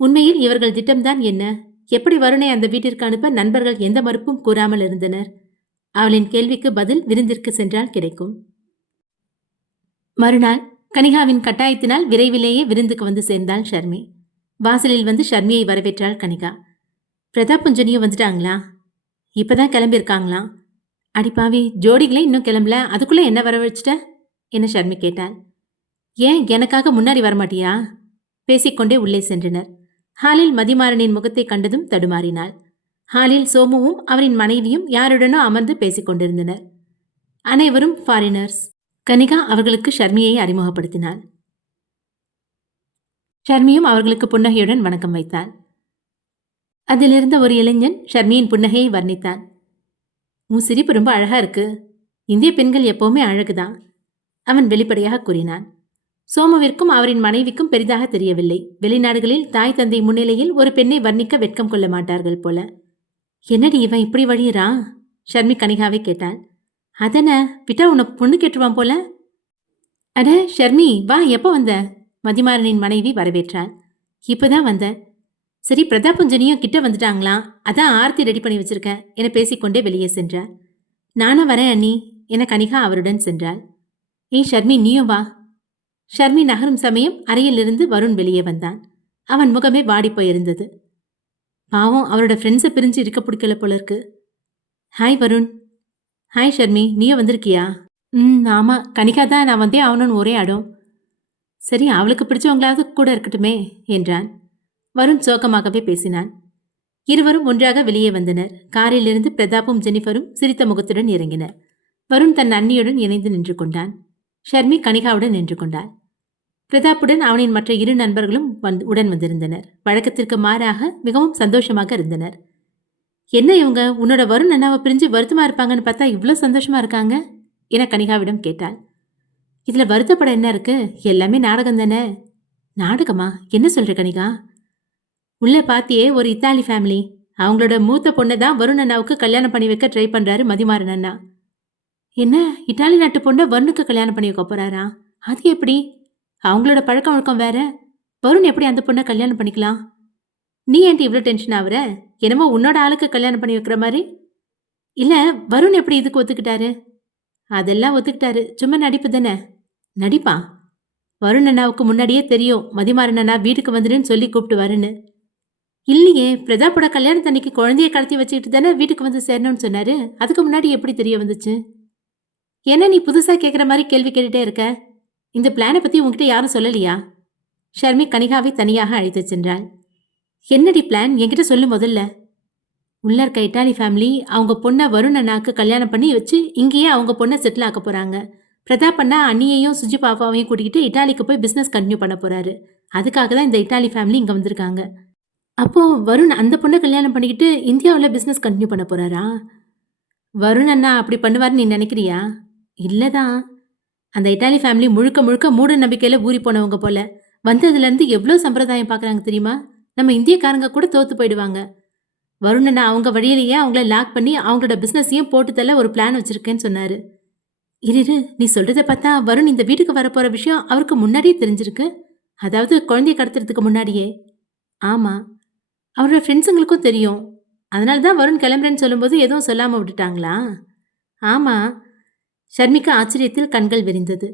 உண்மையில் இவர்கள் திட்டம்தான் என்ன? எப்படி வருணை அந்த வீட்டிற்கு அனுப்ப நண்பர்கள் எந்த மறுப்பும் கூறாமல் இருந்தனர்? அவளின் கேள்விக்கு பதில் விருந்திற்கு சென்றால் கிடைக்கும். மறுநாள் கனிகாவின் கட்டாயத்தினால் விரைவிலேயே விருந்துக்கு வந்து சேர்ந்தாள் ஷர்மி. வாசலில் வந்து ஷர்மியை வரவேற்றாள் கனிகா. பிரதாப்பும் ஜெனியும் வந்துட்டாங்களா? இப்பதான் கிளம்பியிருக்காங்களாம். அடிப்பாவி, ஜோடிகளே இன்னும் கிளம்பல, அதுக்குள்ள என்ன வரவழைச்சிட்ட? என ஷர்மி கேட்டாள். ஏன் எனக்காக முன்னாடி வரமாட்டியா? பேசிக்கொண்டே உள்ளே சென்றனர். ஹாலில் மதிமாறனின் முகத்தை கண்டதும் தடுமாறினாள். ஹாலில் சோமுவும் அவரின் மனைவியும் யாருடனோ அமர்ந்து பேசிக் கொண்டிருந்தனர். அனைவரும் ஃபாரினர்ஸ். கனிகா அவர்களுக்கு ஷர்மியை அறிமுகப்படுத்தினாள். ஷர்மியும் அவர்களுக்கு புன்னகையுடன் வணக்கம் வைத்தாள். அதிலிருந்த ஒரு இளைஞன் ஷர்மியின் புன்னகையை வர்ணித்தான். உன் சிரிப்பு ரொம்ப அழகா இருக்கு. இந்திய பெண்கள் எப்பவுமே அழகுதான், அவன் வெளிப்படையாக கூறினான். சோமுவிற்கும் அவரின் மனைவிக்கும் பெரிதாக தெரியவில்லை. வெளிநாடுகளில் தாய் தந்தை முன்னிலையில் ஒரு பெண்ணை வர்ணிக்க வெட்கம் கொள்ள மாட்டார்கள் போல. என்னடி இவன் இப்படி வழியிறான்? ஷர்மி கனிகாவை கேட்டாள். அதென்ன, விட்டா உன்னை பொண்ணு கேட்டுருவான் போல. அட ஷர்மி, வா, எப்போ வந்த? மதிமாறனின் மனைவி வரவேற்றாள். இப்பதான் வந்தேன். சரி, பிரதாப்பும் ஜெனியும் கிட்ட வந்துட்டாங்களாம், அதான் ஆர்த்தி ரெடி பண்ணி வச்சிருக்கேன் என பேசிக்கொண்டே வெளியே சென்றார். நானும் வரேன் அண்ணி என கனிகா அவருடன் சென்றாள். ஏய் ஷர்மி, நீயும் வா. ஷர்மி நகரும் சமயம் அறையிலிருந்து வருண் வெளியே வந்தான். அவன் முகமே வாடி போயிருந்தது. பாவம், அவரோட ஃப்ரெண்ட்ஸை பிரிஞ்சு இருக்க பிடிக்கல போல இருக்கு. ஹாய் வருண். ஹாய் ஷர்மி, நீயும் வந்திருக்கியா? ஆமா, கனிகா தான் நான் வந்தே ஆகணும்னு ஒரே ஆடும். சரி, அவளுக்கு பிடிச்சவங்களாவது கூட இருக்கட்டுமே என்றான். வருண் சோகமாகவே பேசினான். இருவரும் ஒன்றாக வெளியே வந்தனர். காரிலிருந்து பிரதாப்பும் ஜெனிஃபரும் சிரித்த முகத்துடன் இறங்கினர். வருண் தன் அண்ணியுடன் இணைந்து நின்று கொண்டான். ஷர்மி கனிகாவுடன் நின்று கொண்டாள். பிரதாப்புடன் அவனின் மற்ற இரு நண்பர்களும் உடன் வந்திருந்தனர். வழக்கத்திற்கு மாறாக மிகவும் சந்தோஷமாக இருந்தனர். என்ன இவங்க, உன்னோட வருண் அண்ணாவை பிரிஞ்சு வருத்தமா இருப்பாங்கன்னு பார்த்தா இவ்வளோ சந்தோஷமா இருக்காங்க என கனிகாவிடம் கேட்டாள். இதுல வருத்தப்பட என்ன இருக்கு? எல்லாமே நாடகம் தானே. நாடகமா? என்ன சொல்ற கனிகா? உள்ள பாத்தியே, ஒரு இத்தாலி ஃபேமிலி. அவங்களோட மூத்த பொண்ணை தான் வருண் அண்ணாவுக்கு கல்யாணம் பண்ணி வைக்க ட்ரை பண்றாரு மதிமாறன் அண்ணா. என்ன, இத்தாலி நாட்டு பொண்ணை வருணுக்கு கல்யாணம் பண்ணி வைக்க போறாரா? அது எப்படி? அவங்களோட பழக்கம் வழக்கம் வேற. வருண் எப்படி அந்த பொண்ணை கல்யாணம் பண்ணிக்கலாம்? நீ ஏன்ட்டு இவ்வளோ டென்ஷன் ஆகுற? என்னமோ உன்னோட ஆளுக்கு கல்யாணம் பண்ணி வைக்கிற மாதிரி. இல்ல, வருண் எப்படி இதுக்கு ஒத்துக்கிட்டாரு? அதெல்லாம் ஒத்துக்கிட்டாரு, சும்மா நடிப்பு தானே. நடிப்பா? வருண் அண்ணாவுக்கு முன்னாடியே தெரியும் மதிமாறன் அண்ணா வீட்டுக்கு வந்துடுன்னு சொல்லி கூப்பிட்டு. இல்லையே, பிரதாப்போட கல்யாணத்தன்னைக்கு குழந்தைய கடத்தி வச்சுக்கிட்டு தானே வீட்டுக்கு வந்து சேரணும்னு சொன்னாரு. அதுக்கு முன்னாடி எப்படி தெரிய வந்துச்சு? என்ன நீ புதுசா கேட்குற மாதிரி கேள்வி கேட்டுட்டே இருக்க? இந்த பிளானை பத்தி உங்ககிட்ட யாரும் சொல்லலையா? ஷர்மி கனிகாவை தனியாக அழைத்து சென்றாள். என்னடி பிளான், என்கிட்ட சொல்லு முதல்ல. உள்ள இருக்க இட்டாலி ஃபேமிலி அவங்க பொண்ணை வருண் அண்ணாக்கு கல்யாணம் பண்ணி வச்சு இங்கேயே அவங்க பொண்ணை செட்டில் ஆக்க போறாங்க. பிரதாப் அண்ணா அண்ணியையும் சுஜி பாப்பாவையும் கூட்டிக்கிட்டு இட்டாலிக்கு போய் பிஸ்னஸ் கண்டினியூ பண்ண போறாரு. அதுக்காக தான் இந்த இட்டாலி ஃபேமிலி இங்கே வந்திருக்காங்க. அப்போ வருண் அந்த பொண்ணை கல்யாணம் பண்ணிக்கிட்டு இந்தியாவில் பிஸ்னஸ் கண்டினியூ பண்ண போறாரா? வருண் அண்ணா அப்படி பண்ணுவார்னு நீ நினைக்கிறியா? இல்லதான். அந்த இட்டாலி ஃபேமிலி முழுக்க முழுக்க மூட நம்பிக்கையில ஊறி போனவங்க போல. வந்ததுலேருந்து எவ்வளோ சம்பிரதாயம் பார்க்குறாங்க தெரியுமா? நம்ம இந்தியக்காரங்க கூட தோத்து போயிடுவாங்க. வருண் அண்ணா அவங்க வழியிலேயே அவங்கள லாக் பண்ணி அவங்களோட பிஸ்னஸையும் போட்டு தள்ள ஒரு பிளான் வச்சிருக்கேன்னு சொன்னாரு. இரு, நீ சொல்றதை பார்த்தா வருண் இந்த வீட்டுக்கு வரப்போற விஷயம் அவருக்கு முன்னாடியே தெரிஞ்சிருக்கு. அதாவது குழந்தைய கடத்துறதுக்கு முன்னாடியே. ஆமா, அவரோட ஃப்ரெண்ட்ஸுங்களுக்கும் தெரியும். அதனால தான் வருண் கிளம்புறேன்னு சொல்லும்போது எதுவும் சொல்லாமல் விட்டுட்டாங்களா? ஆமா. ஷர்மிக்கு ஆச்சரியத்தில் கண்கள் விரிந்தது.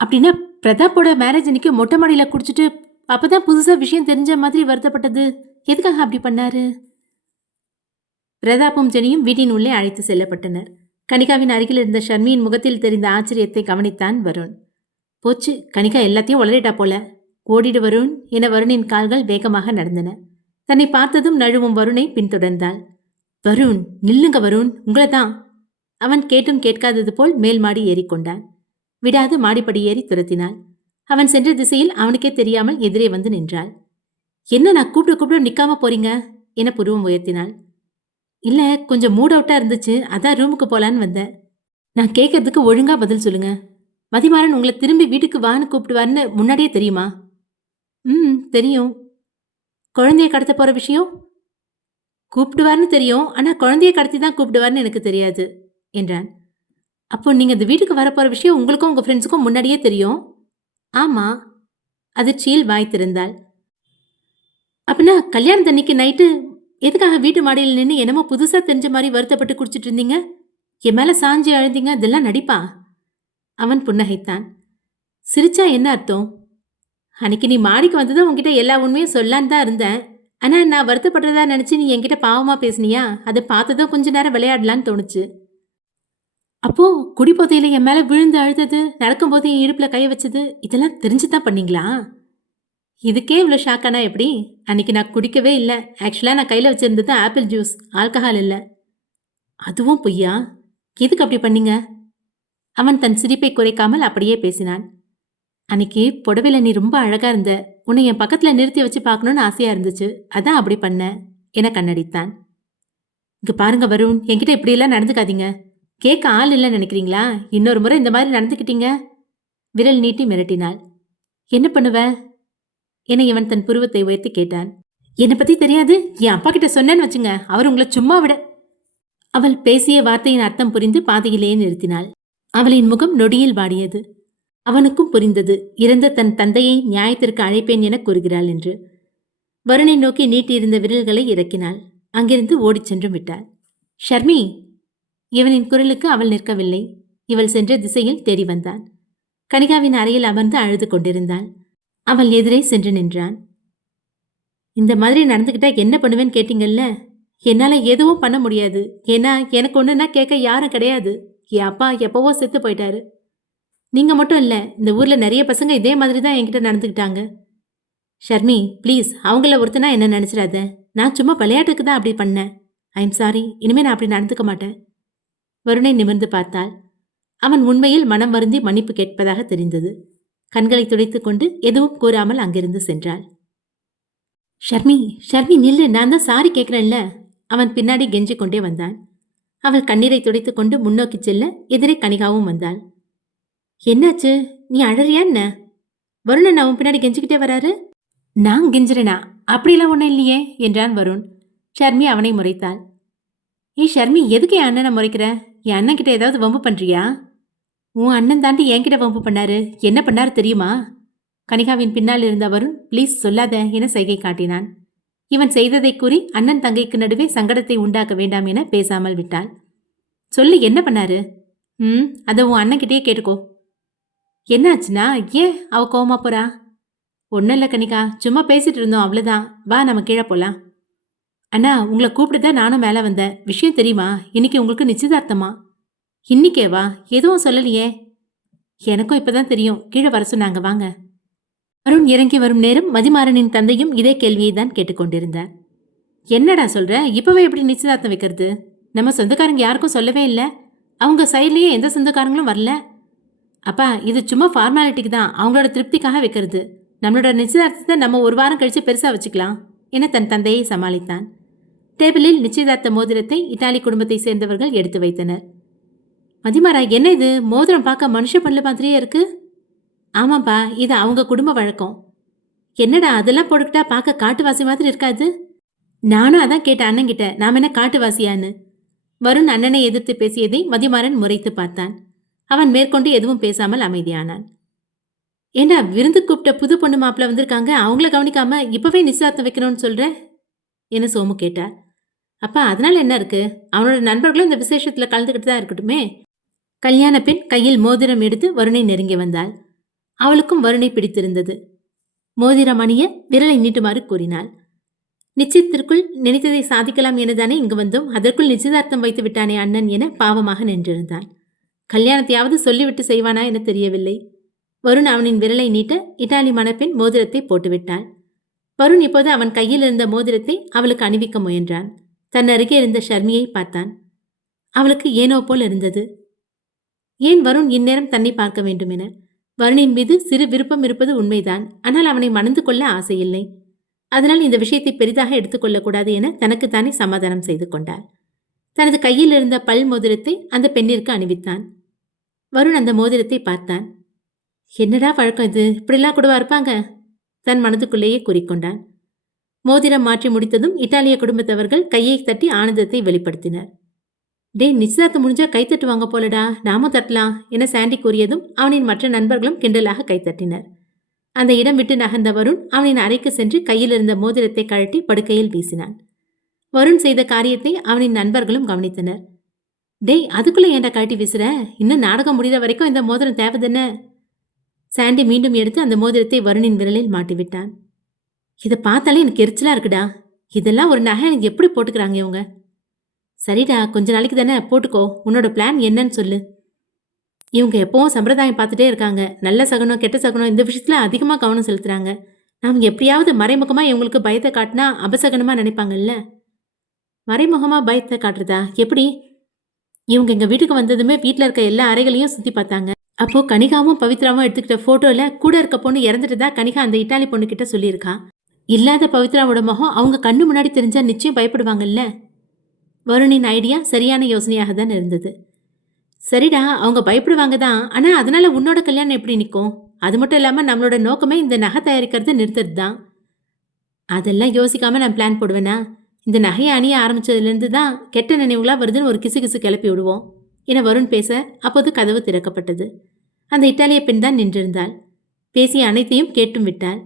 அப்படின்னா பிரதாப்போட மேரேஜ் அன்னைக்கு மொட்டை மாடியில் குடிச்சிட்டு அப்பதான் புதுசாக விஷயம் தெரிஞ்ச மாதிரி வருத்தப்பட்டது எதுக்காக அப்படி பண்ணாரு? பிரதாப்பும் ஜெனியும் வீட்டின் உள்ளே அழைத்து செல்லப்பட்டனர். கனிகாவின் அருகில் இருந்த ஷர்மியின் முகத்தில் தெரிந்த ஆச்சரியத்தை கவனித்தான் வருண். போச்சு, கனிகா எல்லாத்தையும் உளறிட்டா போல. ஓடிடு வருண் என வருணின் கால்கள் வேகமாக நடந்தன. தன்னை பார்த்ததும் நழுவும் வருணை பின்தொடர்ந்தாள். வருண், நில்லுங்க வருண், உங்களை தான். அவன் கேட்டும் கேட்காதது போல் மேல் மாடி ஏறிக்கொண்டான். விடாது மாடிப்படி ஏறி துரத்தினாள். அவன் சென்ற திசையில் அவனுக்கே தெரியாமல் எதிரே வந்து நின்றாள். என்ன, நான் கூப்பிட்டு நிக்காம போறீங்க என புருவம் உயர்த்தினாள். இல்ல, கொஞ்சம் மூட் அவுட்டா இருந்துச்சு, அதான் ரூமுக்கு போலான்னு வந்தேன். நான் கேட்கறதுக்கு ஒழுங்கா பதில் சொல்லுங்க. மதிமாறன் உங்களை திரும்பி வீட்டுக்கு வான்னு கூப்பிடுவார்னு முன்னாடியே தெரியுமா? தெரியும். குழந்தைய கடத்த போற விஷயம்? கூப்பிடுவார்னு தெரியும், ஆனா குழந்தைய கடத்தி தான் கூப்பிடுவார்னு எனக்கு தெரியாது என்றான். அப்போ நீங்க இந்த வீட்டுக்கு வரப்போற விஷயம் உங்களுக்கும் உங்க ஃப்ரெண்ட்ஸுக்கும் முன்னாடியே தெரியும்? ஆமா. அதிர்ச்சியில் வாய் திறந்தாள். அப்படின்னா கல்யாணத்தன்னைக்கு நைட்டு எதுக்காக வீட்டு மாடியில் நின்று என்னமோ புதுசா தெரிஞ்ச மாதிரி வருத்தப்பட்டு குடிச்சிட்டு இருந்தீங்க? என் மேல சாஞ்சி அழுந்தீங்க, இதெல்லாம் நடிப்பா? அவன் புன்னகைத்தான். சிரிச்சா என்ன அர்த்தம்? அன்னைக்கு நீ மாடிக்கு வந்ததும் உன்கிட்ட எல்லா உண்மையும் சொல்லான்னு தான் இருந்தேன். ஆனா நான் வருத்தப்படுறதா நினைச்சு நீ என்கிட்ட பாவமா பேசுனியா? அதை பார்த்ததும் கொஞ்ச நேரம் விளையாடலான்னு தோணுச்சு. அப்போ குடிபோதையில என் மேல விழுந்து அழுதது, நடக்கும்போது என் இடுப்புல கை வச்சது, இதெல்லாம் தெரிஞ்சுதான் பண்ணீங்களா? இதுக்கே இவ்வளோ ஷாக்கானா எப்படி? அன்னைக்கு நான் குடிக்கவே இல்ல. ஆக்சுவலா நான் கையில வச்சிருந்தது ஆப்பிள் ஜூஸ், ஆல்கஹால் இல்ல. அதுவும் பொய்யா? எதுக்கு அப்படி பண்ணீங்க? அவன் தன் சிரிப்பை குறைக்காமல் அப்படியே பேசினான். அன்னைக்கு புடவையில நீ ரொம்ப அழகா இருந்த. உன்னை என் பக்கத்துல நிறுத்தி வச்சு பார்க்கணும்னு ஆசையா இருந்துச்சு. அதான் அப்படி பண்ணேன் என கண்ணடித்தான். இங்க பாருங்க வருண், என்கிட்ட இப்படியெல்லாம் நடந்துக்காதீங்க. கேட்க ஆள் இல்லைன்னு நினைக்கிறீங்களா? இன்னொரு முறை இந்த மாதிரி நடந்துக்கிட்டீங்க. விரல் நீட்டி மிரட்டினாள். என்ன பண்ணுவ என இவன் தன் புருவத்தை உயர்த்தி கேட்டான். என்னை பத்தி தெரியாது, என் அப்பா கிட்ட சொன்னேன்னு வச்சுங்க, அவர் உங்களை சும்மா விட. அவள் பேசிய வார்த்தையின் அர்த்தம் புரிந்து பாதையிலேயே நிறுத்தினாள். அவளின் முகம் நொடியில் வாடியது. அவனுக்கும் புரிந்தது, இறந்த தன் தந்தையை நியாயத்திற்கு அழைப்பேன் என கூறுகிறாள் என்று. வருணை நோக்கி நீட்டியிருந்த விரல்களை இறக்கினாள். அங்கிருந்து ஓடிச் சென்று விட்டாள். ஷர்மி! இவனின் குரலுக்கு அவள் நிற்கவில்லை. இவள் சென்ற திசையில் தேடி வந்தான். கனிகாவின் அறையில் அமர்ந்து அழுது கொண்டிருந்தாள். அவள் எதிரே சென்று நின்றான். இந்த மாதிரி நடந்துக்கிட்டா என்ன பண்ணுவேன்னு கேட்டீங்கல்ல? என்னால எதுவும் பண்ண முடியாது. ஏன்னா எனக்கு ஒண்ணுன்னா கேட்க யாரும் கிடையாது. என் அப்பா எப்பவோ செத்து போயிட்டாரு. நீங்க மட்டும் இல்ல, இந்த ஊர்ல நிறைய பசங்க இதே மாதிரி தான் என்கிட்ட நடந்துக்கிட்டாங்க. ஷர்மி ப்ளீஸ், அவங்கள ஒருத்தனா என்ன நினைச்சிடாத. நான் சும்மா விளையாட்டுக்கு தான் அப்படி பண்ணேன். ஐம் சாரி, இனிமே நான் அப்படி நடந்துக்க மாட்டேன். வருணை நிமிர்ந்து பார்த்தாள். அவன் உண்மையில் மனம் வருந்தி மன்னிப்பு கேட்பதாக தெரிந்தது. கண்களை துடைத்துக் கொண்டு எதுவும் கூறாமல் அங்கிருந்து சென்றாள். ஷர்மி ஷர்மி நில்லு, நான் தான் சாரி கேட்கிறேன்ல. அவன் பின்னாடி கெஞ்சி கொண்டே வந்தான். அவள் கண்ணீரை துடைத்துக் கொண்டு முன்னோக்கி செல்ல எதிரே கனிகாவும் வந்தாள். என்னாச்சு, நீ அழறியா என்ன? வருணன் அவன் பின்னாடி கெஞ்சிக்கிட்டே வராரு. நான் கெஞ்சிறனா? அப்படிலாம் ஒன்றும் இல்லையே என்றான் வருண். ஷர்மி அவனை முறைத்தாள். ஷர்மி, எதுக்கு என் அண்ணனை முறைக்கிற? என் அண்ணன் கிட்ட ஏதாவது வம்பு பண்றியா? உன் அண்ணன் தாண்டி என்கிட்ட வம்பு பண்ணாரு. என்ன பண்ணாரு தெரியுமா? கனிகாவின் பின்னால் இருந்த வருண் ப்ளீஸ் சொல்லாத என சைகை காட்டினான். இவன் செய்ததை கூறி அண்ணன் தங்கைக்கு நடுவே சங்கடத்தை உண்டாக்க வேண்டாம் என பேசாமல் விட்டாள். சொல்லு, என்ன பண்ணாரு? அதை உன் அண்ணன்கிட்டயே கேட்டுக்கோ. என்னாச்சுன்னா ஏன் அவ கோவமா போறா? ஒன்னும் இல்ல கனிகா, சும்மா பேசிட்டு இருந்தோம், அவ்வளவுதான். வா நம்ம கீழே போலாம். அண்ணா, உங்களை கூப்பிட்டுதான் நானும் மேல வந்தேன். விஷயம் தெரியுமா? இன்னைக்கு உங்களுக்கு நிச்சயதார்த்தமா? இன்னைக்கேவா? எதுவும் சொல்லலையே. எனக்கும் இப்பதான் தெரியும். கீழே வர சொன்னாங்க, வாங்க. அருண் இறங்கி வரும் நேரம் மதிமாறனின் தந்தையும் இதே கேள்வியை தான் கேட்டுக்கொண்டிருந்தார். என்னடா சொல்ற? இப்பவே எப்படி நிச்சயதார்த்தம் வைக்கிறது? நம்ம சொந்தக்காரங்க யாருக்கும் சொல்லவே இல்லை. அவங்க சைட்லயே எந்த சொந்தக்காரங்களும் வரல. அப்பா, இது சும்மா ஃபார்மாலிட்டிக்கு தான், அவங்களோட திருப்திக்காக வைக்கிறது. நம்மளோட நிச்சயதார்த்தத்தை நம்ம ஒரு வாரம் கழிச்சு பெருசா வச்சுக்கலாம் என தன் தந்தையை சமாளித்தான். டேபிளில் நிச்சயதார்த்த மோதிரத்தை இத்தாலி குடும்பத்தை சேர்ந்தவர்கள் எடுத்து வைத்தனர். மதிமாரா, என்ன இது? மோதிரம் பார்க்க மனுஷ பல்ல மாதிரியே இருக்கு. ஆமாப்பா, இது அவங்க குடும்ப வழக்கம். என்னடா அதெல்லாம் போட்டுக்கிட்டா பார்க்க காட்டுவாசி மாதிரி இருக்காது? நானும் அதான் கேட்டேன் அண்ணன்கிட்ட, நாம என்ன காட்டுவாசியான்னு. வருண் அண்ணனை எதிர்த்து பேசியதை மதிமாறன் முறைத்து பார்த்தான். அவன் மேற்கொண்டு எதுவும் பேசாமல் அமைதியானான். ஏண்டா, விருந்து கூப்பிட்ட புது பொண்ணு மாப்பிள்ள வந்திருக்காங்க, அவங்கள கவனிக்காம இப்பவே நிச்சயதார்த்தம் வைக்கணும்னு சொல்ற என சோமு கேட்டார். அப்பா, அதனால என்ன இருக்கு? அவனோட நண்பர்களும் இந்த விசேஷத்துல கலந்துக்கிட்டு தான் இருக்கட்டுமே. கல்யாண பெண் கையில் மோதிரம் எடுத்து வருணை நெருங்கி வந்தாள். அவளுக்கும் வருணை பிடித்திருந்தது. மோதிரம் அணிய விரலை நீட்டுமாறு கூறினாள். நிச்சயத்திற்குள் நினைத்ததை சாதிக்கலாம் எனதானே இங்கு வந்தோம், அதற்குள் நிச்சயதார்த்தம் வைத்து விட்டானே அண்ணன் என பாவமாக நின்றிருந்தான். கல்யாணத்தையாவது சொல்லிவிட்டு செய்வானா என தெரியவில்லை. வருண் அவனின் விரலை நீட்ட இட்டாலி மணப்பெண் மோதிரத்தை போட்டுவிட்டாள். வருண் இப்போது அவன் கையில் இருந்த மோதிரத்தை அவளுக்கு அணிவிக்க முயன்றான். தன் அருகே இருந்த ஷர்மியை பார்த்தான். அவளுக்கு ஏனோ போல் இருந்தது. ஏன் வருண் இந்நேரம் தன்னை பார்க்க வேண்டும் என. வருணின் மீது சிறு விருப்பம் இருப்பது உண்மைதான். ஆனால் அவனை மணந்து கொள்ள ஆசையில்லை. அதனால் இந்த விஷயத்தை பெரிதாக எடுத்துக்கொள்ளக்கூடாது என தனக்குத்தானே சமாதானம் செய்து கொண்டாள். தனது கையில் இருந்த பல் மோதிரத்தை அந்த பெண்ணிற்கு அணிவித்தான். வருண் அந்த மோதிரத்தை பார்த்தான். என்னடா வழக்கம் இது? இப்படிலாம் கூடவா இருப்பாங்க? தன் மனதுக்குள்ளேயே கூறிக்கொண்டான். மோதிரம் மாற்றி முடித்ததும் இத்தாலிய குடும்பத்தவர்கள் கையை தட்டி ஆனந்தத்தை வெளிப்படுத்தினர். டே, நிச்சயதார்த்தம் முடிஞ்சா கைத்தட்டுவாங்க போலடா, நாமும் தட்டலாம் என சாண்டி கூறியதும் அவனின் மற்ற நண்பர்களும் கிண்டலாக கைத்தட்டினர். அந்த இடம் விட்டு நகர்ந்த வருண் அவனின் அறைக்கு சென்று கையில் இருந்த மோதிரத்தை கழட்டி படுக்கையில் வீசினான். வருண் செய்த காரியத்தை அவனின் நண்பர்களும் கவனித்தனர். டேய், அதுக்குள்ள ஏன்டா கழட்டி வீசுற? இன்னும் நாடகம் முடிகிற வரைக்கும் இந்த மோதிரம் தேவைதானே? சாண்டி மீண்டும் எடுத்து அந்த மோதிரத்தை வருணின் விரலில் மாட்டிவிட்டான். இதை பார்த்தாலே எனக்கு எரிச்சலா இருக்குடா இதெல்லாம் ஒரு நகை எப்படி போட்டுக்கிறாங்க இவங்க? சரிடா, கொஞ்ச நாளைக்கு தானே, போட்டுக்கோ. உன்னோட பிளான் என்னன்னு சொல்லு. இவங்க எப்பவும் சம்பிரதாயம் பார்த்துட்டே இருக்காங்க. நல்ல சகுனம் கெட்ட சகுனம் இந்த விஷயத்துல அதிகமா கவனம் செலுத்துறாங்க. நாம எப்படியாவது மறைமுகமா இவங்களுக்கு பயத்தை காட்டினா அபசகனமா நினைப்பாங்கல்ல. மறைமுகமா பயத்தை காட்டுறதா? எப்படி? இவங்க எங்க வீட்டுக்கு வந்ததுமே வீட்டுல இருக்க எல்லா அறைகளையும் சுத்தி பார்த்தாங்க. அப்போ கனிகாவும் பவித்ராவும் எடுத்துக்கிட்ட போட்டோல கூட இருக்க பொண்ணு இறந்துட்டதா கனிகா அந்த இட்டாலி பொண்ணு கிட்ட சொல்லியிருக்கா. இல்லாத பவித்ராவோட முகம் அவங்க கண்ணு முன்னாடி தெரிஞ்சா நிச்சயம் பயப்படுவாங்கல்ல. வருணின் ஐடியா சரியான யோசனையாக தான் இருந்தது. சரிடா, அவங்க பயப்படுவாங்க தான். ஆனா அதனால உன்னோட கல்யாணம் எப்படி நிற்கும்? அது மட்டும் இல்லாம நம்மளோட நோக்கமே இந்த நகை தயாரிக்கிறத நிறுத்துறது தான். அதெல்லாம் யோசிக்காம நான் பிளான் போடுவேனா? இந்த நகையை அணிய ஆரம்பிச்சதுலேருந்து தான் கெட்ட நினைவுகளா வருதுன்னு ஒரு கிசு கிசு கிளப்பி விடுவோம் என வருண் பேச, அப்போது கதவு திறக்கப்பட்டது. அந்த இத்தாலிய பெண் தான் நின்றிருந்தாள். பேசிய அனைத்தையும் கேட்டும் விட்டாள்.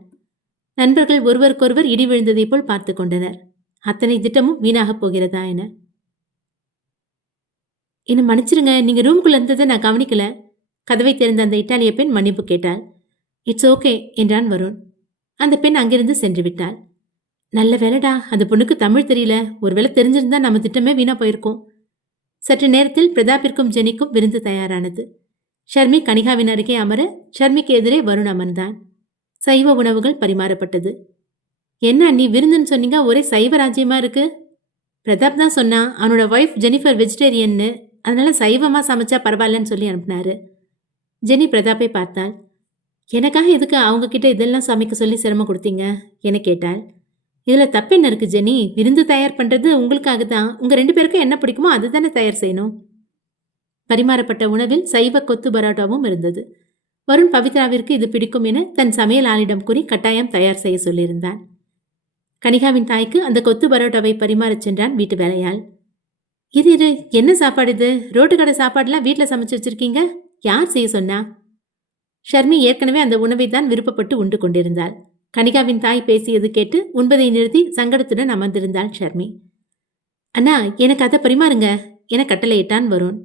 நண்பர்கள் ஒருவருக்கொருவர் இடி விழுந்ததை போல் பார்த்து கொண்டனர். அத்தனை திட்டமும் வீணாகப் போகிறதா என. என்ன மன்னிச்சிருங்க, நீங்க ரூமுக்குள்ள இருந்ததை நான் கவனிக்கல. கதவை திறந்த அந்த இத்தாலிய பெண் மன்னிப்பு கேட்டாள். இட்ஸ் ஓகே என்றான் வருண். அந்த பெண் அங்கிருந்து சென்று விட்டாள். நல்ல வேலைடா, அந்த பொண்ணுக்கு தமிழ் தெரியல. ஒருவேளை தெரிஞ்சிருந்தா நம்ம திட்டமே வீணா போயிருக்கோம். சற்று நேரத்தில் பிரதாப்பிற்கும் ஜெனிக்கும் விருந்து தயாரானது. ஷர்மி கனிகாவின் அருகே அமர, ஷர்மிக்கு எதிரே வருண் அமர்ந்தான். சைவ உணவுகள் பரிமாறப்பட்டது. என்ன நீ விருந்துன்னு சொன்னீங்க, ஒரே சைவ ராஜ்யமா இருக்கு? பிரதாப் தான் சொன்னா, அவனோட ஒய்ஃப் ஜெனிஃபர் வெஜிடேரியன்னு, அதனால சைவமா சமைச்சா பரவாயில்லன்னு சொல்லி அனுப்புனாரு. ஜெனி பிரதாப்பை பார்த்தாள். எனக்காக எதுக்கு அவங்க கிட்ட இதெல்லாம் சமைக்க சொல்லி சிரமம் கொடுத்தீங்க என கேட்டாள். இதுல தப்பு என்ன இருக்கு ஜெனி? விருந்து தயார் பண்றது உங்களுக்காக தான். உங்க 2 பேருக்கும் என்ன பிடிக்குமோ அதுதானே தயார் செய்யணும். பரிமாறப்பட்ட உணவில் சைவ கொத்து பரோட்டாவும் இருந்தது. வருண் பவித்ராவிற்கு இது பிடிக்கும் என தன் சமையல் ஆளிடம் கூறி கட்டாயம் தயார் செய்ய சொல்லியிருந்தான். கனிகாவின் தாய்க்கு அந்த கொத்து பரோட்டாவை பரிமாறச் சென்றான் வீட்டு வேலையாள். இரு என்ன சாப்பாடு இது? ரோட்டு கடை சாப்பாடுலாம் வீட்டில் சமைச்சு வச்சிருக்கீங்க? யார் செய்ய சொன்னா? ஷர்மி ஏற்கனவே அந்த உணவை தான் விருப்பப்பட்டு உண்டு கொண்டிருந்தாள். கனிகாவின் தாய் பேசியது கேட்டு உண்பதை நிறுத்தி சங்கடத்துடன் அமர்ந்திருந்தாள் ஷர்மி. அண்ணா, எனக்கு அதை பரிமாறுங்க என கட்டளையிட்டான் வருண்.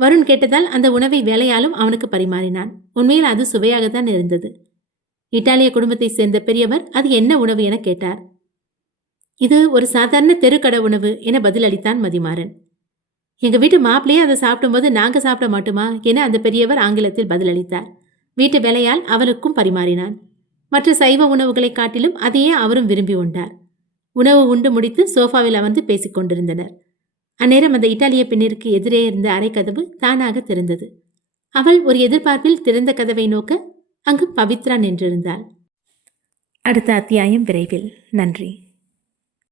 வருண் கேட்டதால் அந்த உணவை வேலையாலும் அவனுக்கு பரிமாறினான். உண்மையில் அது சுவையாகத்தான் இருந்தது. இத்தாலிய குடும்பத்தை சேர்ந்த பெரியவர் அது என்ன உணவு என கேட்டார். இது ஒரு சாதாரண தெருக்கடை உணவு என பதிலளித்தான் மதிமாறன். எங்க வீட்டு மாப்பிளையே அதை சாப்பிடும்போது நாங்க சாப்பிட மாட்டோமா என அந்த பெரியவர் ஆங்கிலத்தில் பதிலளித்தார். வீட்டு வேலையால் அவனுக்கும் பரிமாறினான். மற்ற சைவ உணவுகளை காட்டிலும் அதையே அவரும் விரும்பி உண்டார். உணவு உண்டு முடித்து சோஃபாவில் அமர்ந்து பேசிக் கொண்டிருந்தனர். அந்நேரம் அந்த இத்தாலிய பெண்ணிற்கு எதிரே இருந்த அறை கதவு தானாக திறந்தது. அவள் ஒரு எதிர்பார்ப்பில் திறந்த கதவை நோக்க அங்கு பவித்ரா நின்றிருந்தாள். அடுத்த அத்தியாயம் விரைவில். நன்றி.